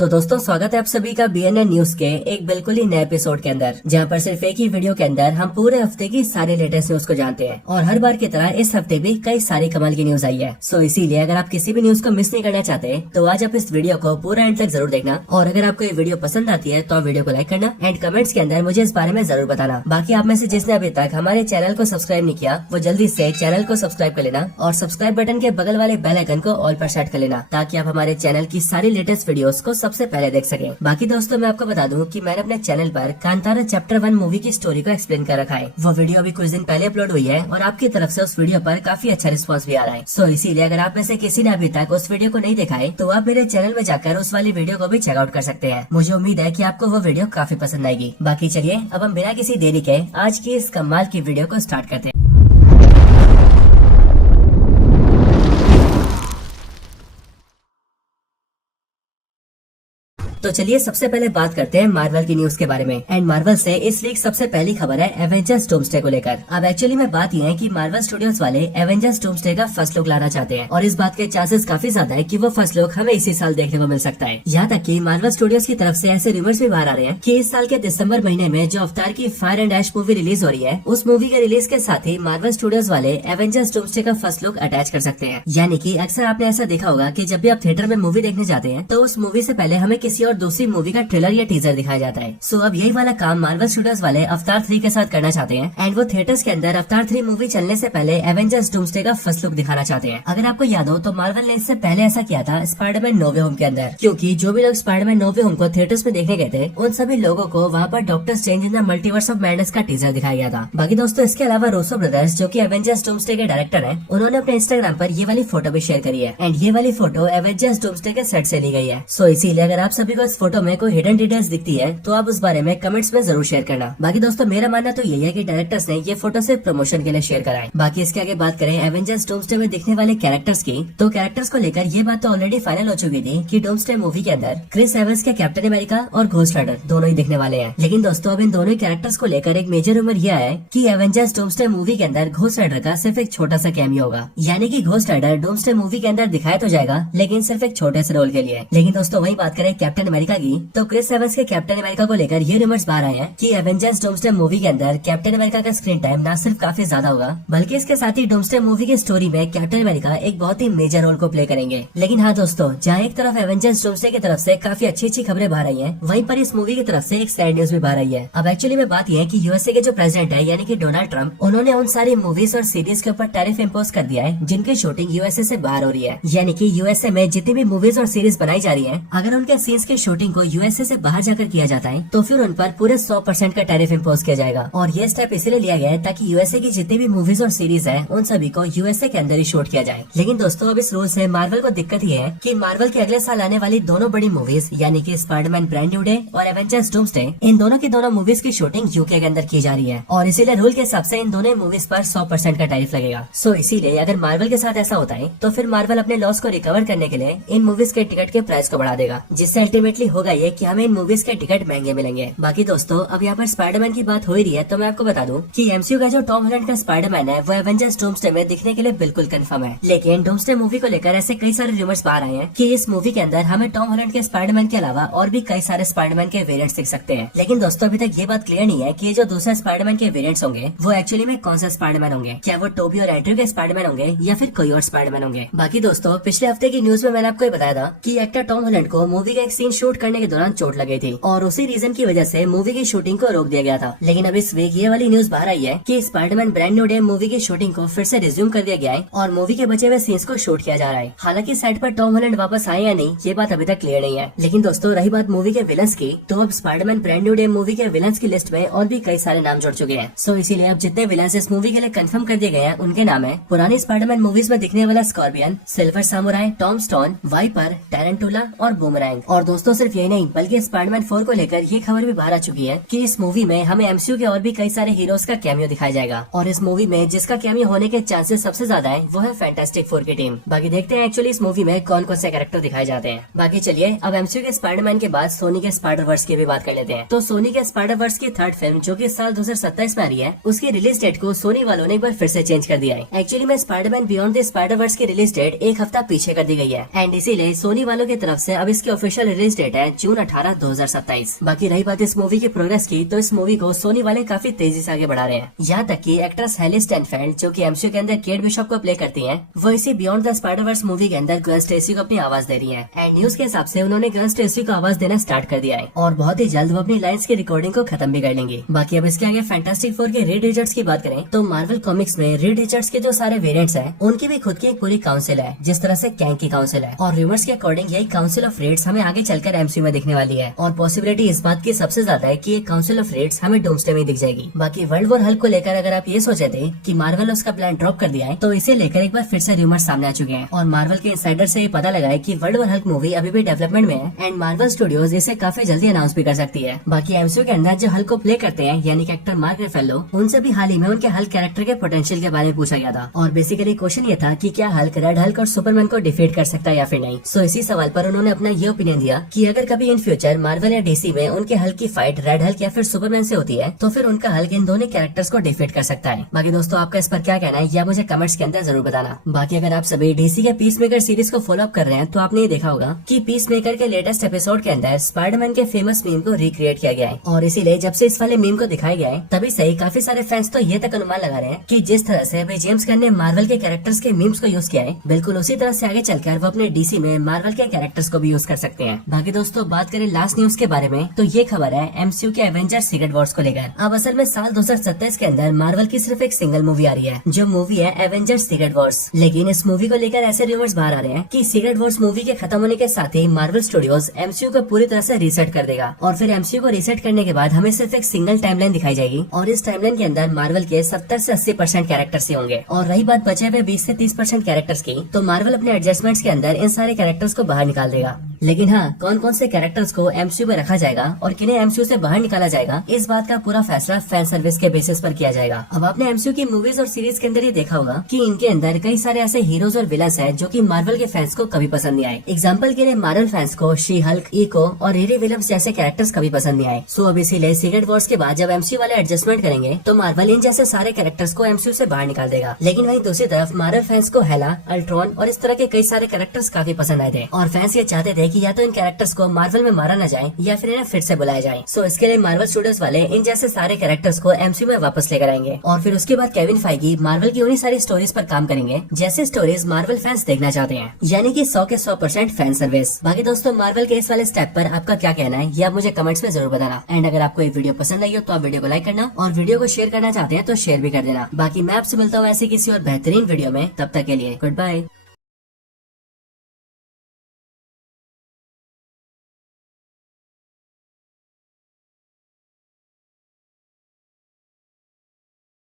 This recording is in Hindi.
तो दोस्तों स्वागत है आप सभी का BNN न्यूज के एक बिल्कुल ही नए एपिसोड के अंदर, जहां पर सिर्फ एक ही वीडियो के अंदर हम पूरे हफ्ते की सारी लेटेस्ट न्यूज को जानते हैं। और हर बार की तरह इस हफ्ते भी कई सारी कमाल की न्यूज आई है। सो इसीलिए अगर आप किसी भी न्यूज को मिस नहीं करना चाहते तो आज आप इस वीडियो को पूरा एंड तक जरूर देखना। और अगर आपको ये वीडियो पसंद आती है तो आप वीडियो को लाइक करना एंड कमेंट्स के अंदर मुझे इस बारे में जरूर बताना। बाकी आप में से जिसने अभी तक हमारे चैनल को सब्सक्राइब नहीं किया वो जल्दी से चैनल को सब्सक्राइब कर लेना और सब्सक्राइब बटन के बगल वाले बेल आइकन को ऑल पर सेट कर लेना, ताकि आप हमारे चैनल की सारी लेटेस्ट वीडियोस को सबसे पहले देख सके। बाकी दोस्तों मैं आपको बता दूं कि मैंने अपने चैनल पर कांतारा चैप्टर 1 मूवी की स्टोरी को एक्सप्लेन कर रखा है। वो वीडियो अभी कुछ दिन पहले अपलोड हुई है और आपकी तरफ से उस वीडियो पर काफी अच्छा रिस्पांस भी आ रहा है। सो इसीलिए अगर आप में से किसी ने अभी तक उस वीडियो को नहीं देखा है तो आप मेरे चैनल में जाकर उस वाली वीडियो को भी चेकआउट कर सकते हैं। मुझे उम्मीद है कि आपको वो वीडियो काफी पसंद आएगी। बाकी चलिए अब हम बिना किसी देरी के आज की इस कमाल की वीडियो को स्टार्ट करते हैं। तो चलिए सबसे पहले बात करते हैं मार्वल की न्यूज के बारे में। एंड मार्वल से इस वीक सबसे पहली खबर है एवेंजर्स डूम्सडे को लेकर। अब एक्चुअली में बात यह है कि मार्वल स्टूडियोज वाले एवेंजर्स डूम्सडे का फर्स्ट लुक लाना चाहते हैं और इस बात के चांसेस काफी ज्यादा है कि वो फर्स्ट लुक हमें इसी साल देखने को मिल सकता है। यहाँ तक कि मार्वल स्टूडियोज की तरफ से ऐसे रूमर्स भी बाहर आ रहे हैं कि इस साल के दिसंबर महीने में जो अवतार की fire and ash movie release हो रही है, उस मूवी के रिलीज के साथ ही मार्वल स्टूडियोज वाले एवेंजर्स डूम्सडे का फर्स्ट लुक अटैच कर सकते हैं। यानी कि अक्सर आपने ऐसा देखा होगा कि जब भी आप थिएटर में मूवी देखने जाते हैं तो उस मूवी से पहले हमें किसी और दूसरी मूवी का ट्रेलर या टीजर दिखाया जाता है। सो अब यही वाला काम मार्वल स्टूडियोज वाले अवतार 3 के साथ करना चाहते हैं एंड वो थिएटर्स के अंदर अवतार 3 मूवी चलने से पहले एवेंजर्स डूम्सडे का फर्स्ट लुक दिखाना चाहते हैं। अगर आपको याद हो तो मार्वल ने इससे पहले ऐसा किया था स्पाइडरमैन नो वे होम के अंदर, क्योंकि जो भी लोग स्पाइडरमैन नो वे होम को थिएटर्स में देखने गए थे उन सभी लोगों को वहाँ पर doctor strange in the multiverse of madness का टीजर दिखाया गया था। बाकी दोस्तों इसके अलावा रूसो ब्रदर्स जो की एवेंजर्स डूम्सडे के डायरेक्टर है, उन्होंने अपने इंस्टाग्राम पर ये वाली फोटो भी शेयर करी है एंड ये वाली फोटो एवेंजर्स डूम्सडे के सेट से ली गई है। सो इसीलिए अगर आप सभी को इस फोटो में कोई हिडन डिटेल्स दिखती है तो आप उस बारे में कमेंट्स में जरूर शेयर करना। बाकी दोस्तों मेरा मानना तो यही है कि डायरेक्टर्स ने ये फोटो सिर्फ प्रमोशन के लिए शेयर करा है। बाकी इसके आगे बात करें एवेंजर्स डूम्सडे में दिखने वाले कैरेक्टर्स की, तो कैरेक्टर्स को लेकर ये बात तो ऑलरेडी फाइनल हो चुकी थी कि डूम्सडे मूवी के अंदर क्रिस एवंस के कैप्टन अमेरिका और घोस्ट राइडर दोनों ही दिखने वाले हैं। लेकिन दोस्तों अब इन दोनों कैरेक्टर्स को लेकर एक मेजर रूमर यह है कि एवेंजर्स डूम्सडे मूवी के अंदर घोस्ट राइडर का सिर्फ एक छोटा सा कैमियो होगा। यानी कि घोस्ट राइडर डूम्सडे मूवी के अंदर दिखाया तो जाएगा लेकिन सिर्फ एक छोटे से रोल के लिए। लेकिन दोस्तों वही बात करें कैप्टन अमेरिका की, तो क्रिस एवंस के कैप्टन अमेरिका को लेकर ये रूमर्स बाहर आए हैं कि एवेंजर्स डूम्सडे मूवी के अंदर कैप्टन अमेरिका का स्क्रीन टाइम न सिर्फ काफी ज्यादा होगा बल्कि इसके साथ ही डूम्सडे मूवी की स्टोरी में कैप्टन अमेरिका एक बहुत ही मेजर रोल को प्ले करेंगे। लेकिन हाँ दोस्तों, जहाँ एक तरफ एवेंजर्स डूम्सडे की तरफ से काफी अच्छी खबरें बाहर आई हैं, वहीं पर इस मूवी की तरफ से एक सैड न्यूज भी बाहर आई है। अब एक्चुअली में बात यह है कि यूएसए के जो प्रेसिडेंट है यानी कि डोनाल्ड ट्रंप, उन्होंने उन सारी मूवीज और सीरीज के ऊपर टैरिफ इम्पोज कर दिया है जिनकी शूटिंग यूएसए से बाहर हो रही है। यानी कि यूएसए में जितनी भी मूवीज और सीरीज बनाई जा रही है, अगर उनके सीन्स की शूटिंग को यूएसए से बाहर जाकर किया जाता है तो फिर उन पर पूरे 100% का टैरिफ इम्पोज किया जाएगा। और ये स्टेप इसलिए लिया गया है ताकि यूएसए की जितनी भी मूवीज और सीरीज है उन सभी को यूएसए के अंदर ही शूट किया जाए। लेकिन दोस्तों अब इस रूल से मार्वल को दिक्कत ये है कि मार्वल के अगले साल आने वाली दोनों बड़ी मूवीज यानी कि स्पाइडरमैन ब्रांड न्यू डे और एवेंजर्स डूम्सडे, इन दोनों की दोनों मूवीज की शूटिंग यूके के अंदर की जा रही है और इसीलिए रूल के हिसाब से इन दोनों मूवीज पर 100% का टैरिफ लगेगा। सो इसीलिए अगर मार्वल के साथ ऐसा होता है तो फिर मार्वल अपने लॉस को रिकवर करने के लिए इन मूवीज के टिकट के प्राइस को बढ़ा देगा, जिससे अल्टीमेटली होगा ये कि हमें इन मूवीज के टिकट महंगे मिलेंगे। बाकी दोस्तों अब यहाँ पर स्पाइडरमैन की बात हो ही रही है तो मैं आपको बता दूं कि एमसीयू का जो टॉम हॉलैंड का स्पाइडरमैन है वो एवेंजर्स डूम्सडे में दिखने के लिए बिल्कुल कंफर्म है। लेकिन डूम्सडे मूवी को लेकर ऐसे कई सारे रूमर्स बाहर आए हैं कि इस मूवी के अंदर हमें टॉम हॉलैंड के स्पाइडरमैन के अलावा और भी कई सारे स्पाइडरमैन के वेरिएंट्स दिख सकते हैं। लेकिन दोस्तों अभी तक ये बात क्लियर नहीं है कि ये जो दूसरे स्पाइडरमैन के वेरिएंट्स होंगे वो एक्चुअली में कौन से स्पाइडरमैन होंगे, क्या वो टोबी और एंड्रयू के स्पाइडरमैन होंगे या फिर कोई और स्पाइडरमैन होंगे। बाकी दोस्तों पिछले हफ्ते की न्यूज में मैंने आपको ये बताया था कि एक्टर टॉम हॉलैंड को मूवी का एक सीन शूट करने के दौरान चोट लगी थी और उसी रीजन की वजह से मूवी की शूटिंग को रोक दिया गया था। लेकिन अब इस वीक ये वाली न्यूज बाहर आई है कि Spiderman brand new day movie की शूटिंग को फिर से रिज्यूम कर दिया गया है और मूवी के बचे हुए सीन्स को शूट किया जा रहा है। हालांकि सेट पर टॉम हॉलैंड वापस आए या नहीं ये बात अभी तक क्लियर नहीं है। लेकिन दोस्तों रही बात मूवी के विलन्स की, तो अब Spiderman brand new day movie के विलन्स की लिस्ट में और भी कई सारे नाम जुड़ चुके हैं। सो इसीलिए अब जितने विलन्स इस मूवी के लिए कंफर्म कर दिए गए हैं उनके नाम है पुरानी स्पाइडरमैन मूवीज में दिखने वाला Scorpion, Silver Samurai, Tombstone, Viper, Tarantula और बूमरैंग। और दोस्तों सिर्फ यही नहीं बल्कि स्पाइडरमैन 4 को लेकर ये खबर भी बाहर आ चुकी है कि इस मूवी में हमें एमसीयू के और भी कई सारे हीरोज का कैमियो दिखाया जाएगा और इस मूवी में जिसका कैमियो होने के चांसेस सबसे ज्यादा है वो है फैंटास्टिक 4 की टीम। बाकी देखते हैं एक्चुअली इस मूवी में कौन कौन से कैरेक्टर दिखाए जाते हैं। बाकी चलिए अब एमसीयू के स्पाइडरमैन के बाद सोनी के स्पाइडर वर्स की भी बात कर लेते हैं। तो सोनी के स्पाइडर वर्स की थर्ड फिल्म जो कि साल 2027 में आ रही है, उसकी रिलीज डेट को सोनी वालों ने एक बार फिर से चेंज कर दिया है। एक्चुअली में Spider Man Beyond the Spider Verse की रिलीज डेट एक हफ्ता पीछे कर दी गई है एंड इसीलिए सोनी वालों की तरफ से अब इसकी ऑफिशियल रिलीज रिलीज डेट है जून 18, 2027। बाकी रही बात इस मूवी की प्रोग्रेस की, तो इस मूवी को सोनी वाले काफी तेजी से आगे बढ़ा रहे हैं। यहाँ तक कि एक्ट्रेस हेली स्टैनफेल्ड जो कि एमसीयू के अंदर केट बिशप को प्ले करती हैं, वो इसी बियॉन्ड द स्पाइडरवर्स मूवी के अंदर ग्वेन स्टेसी को अपनी आवाज दे रही है। एंड न्यूज के हिसाब से उन्होंने ग्वेन स्टेसी को आवाज देना स्टार्ट कर दिया है और बहुत ही जल्द वो अपनी लाइन्स की रिकॉर्डिंग को खत्म भी कर लेंगी। बाकी अब इसके आगे फैंटास्टिक फोर के रीड रिचर्ड्स की बात करें तो मार्वल कॉमिक्स में रीड रिचर्ड्स के जो सारे वेरिएंट्स हैं, उनकी भी खुद की एक पूरी काउंसिल है, जिस तरह से कैंग की काउंसिल है। और रूमर्स के अकॉर्डिंग यही काउंसिल ऑफ रेड्स हमें आगे चलकर एमसीयू में दिखने वाली है। और पॉसिबिलिटी इस बात की सबसे ज्यादा है कि ये काउंसिल ऑफ रेड्स हमें डूम्सडे में दिख जाएगी। बाकी वर्ल्ड वॉर हल्क को लेकर अगर आप ये सोचे थे कि मार्वल ने उसका प्लान ड्रॉप कर दिया है, तो इसे लेकर एक बार फिर से रूमर्स सामने आ चुके हैं। और मार्वल के इनसाइडर से ये पता लगा है कि वर्ल्ड वॉर हल्क मूवी अभी भी डेवलपमेंट में है एंड मार्वल स्टूडियोज इसे काफी जल्दी अनाउंस भी कर सकती है। बाकी एमसीयू के अंदर जो हल्क को प्ले करते हैं यानी कि एक्टर मार्क रेफेलो, उनसे भी हाल ही में उनके हल्क कैरेक्टर के पोटेंशियल के बारे में पूछा गया था। और बेसिकली क्वेश्चन ये था कि क्या हल्क रेड हल्क और सुपरमैन को डिफीट कर सकता है या फिर नहीं। सो इसी सवाल पर उन्होंने अपना ये ओपिनियन दिया कि अगर कभी इन फ्यूचर मार्वल या डीसी में उनके हल्क की फाइट रेड हल्क या फिर सुपरमैन से होती है, तो फिर उनका हल्क इन दोनों कैरेक्टर्स को डिफीट कर सकता है। बाकी दोस्तों आपका इस पर क्या कहना है या मुझे कमेंट्स के अंदर जरूर बताना। बाकी अगर आप सभी डीसी के पीसमेकर सीरीज को फॉलो अप कर रहे हैं, तो आपने ये देखा होगा कि पीसमेकर के लेटेस्ट एपिसोड के अंदर स्पाइडरमैन के फेमस मीम को रिक्रिएट किया गया है। और इसीलिए जब से इस वाले मीम को दिखाया गया है, तभी से ही काफी सारे फैंस तो ये तक अनुमान लगा रहे हैं कि जिस तरह से अभी जेम्स गन ने मार्वल के कैरेक्टर्स के मीम्स को यूज किया है, बिल्कुल उसी तरह से आगे चलकर वो अपने डीसी में मार्वल के कैरेक्टर्स को भी यूज कर सकते हैं। बाकी दोस्तों बात करें लास्ट न्यूज के बारे में, तो ये खबर है एमसीयू के एवेंजर्स सीक्रेट वॉर्स को लेकर। अब असल में साल 2027 के अंदर मार्वल की सिर्फ एक सिंगल मूवी आ रही है, जो मूवी है एवेंजर्स सीक्रेट वॉर्स। लेकिन इस मूवी को लेकर ऐसे रूमर्स बाहर आ रहे हैं कि सीक्रेट वॉर्स मूवी के खत्म होने के साथ ही मार्वल स्टूडियोज एमसीयू को पूरी तरह से रीसेट कर देगा। और फिर एमसीयू को रीसेट करने के बाद हमें सिर्फ एक सिंगल टाइमलाइन दिखाई जाएगी और इस टाइमलाइन के अंदर मार्वल के 70 से 80% कैरेक्टर्स ही होंगे। और रही बात बचे हुए 20 से 30% कैरेक्टर्स की, तो मार्वल अपने एडजस्टमेंट्स के अंदर इन सारे कैरेक्टर्स को बाहर निकाल देगा। लेकिन हाँ, कौन कौन से कैरेक्टर्स को एमसीयू में रखा जाएगा और किन्हें एमसीयू से बाहर निकाला जाएगा, इस बात का पूरा फैसला फैन सर्विस के बेसिस पर किया जाएगा। अब आपने एमसीयू की मूवीज और सीरीज के अंदर ये देखा होगा कि इनके अंदर कई सारे ऐसे हीरोज और विलन्स हैं जो कि मार्वल के फैंस को कभी पसंद नहीं आए। एग्जांपल के लिए मार्वल फैंस को शी हल्क, इको और रिरी विलियम्स जैसे कैरेक्टर्स कभी पसंद नहीं आए। सो अब इसीलिए सीक्रेट वॉर्स के बाद जब एमसीयू वाले एडजस्टमेंट करेंगे, तो मार्वल इन जैसे सारे कैरेक्टर्स को एमसीयू से बाहर निकाल देगा। लेकिन वहीं दूसरी तरफ मार्वल फैंस को हेला, अल्ट्रॉन और इस तरह के कई सारे कैरेक्टर्स काफी पसंद आए थे और फैंस ये चाहते थे कि या तो इन कैरेक्टर्स को मार्वल में मारा न जाए या फिर इन्हें फिर से बुलाया जाए। सो इसके लिए मार्वल स्टूडियोज वाले इन जैसे सारे कैरेक्टर्स को एमसीयू में वापस लेकर आएंगे और फिर उसके बाद केविन फाइगी मार्वल की उन्हीं सारी स्टोरीज पर काम करेंगे जैसे स्टोरीज मार्वल फैंस देखना चाहते हैं, यानी कि 100 के 100% फैन सर्विस। बाकी दोस्तों मार्वल के इस वाले स्टेप पर आपका क्या कहना है या मुझे कमेंट्स में जरूर बताना। एंड अगर आपको ये वीडियो पसंद आई हो तो आप वीडियो को लाइक करना और वीडियो को शेयर करना चाहते हैं तो शेयर भी कर देना। बाकी मैं आपसे मिलता हूँ ऐसे किसी और बेहतरीन वीडियो में, तब तक के लिए गुड बाय।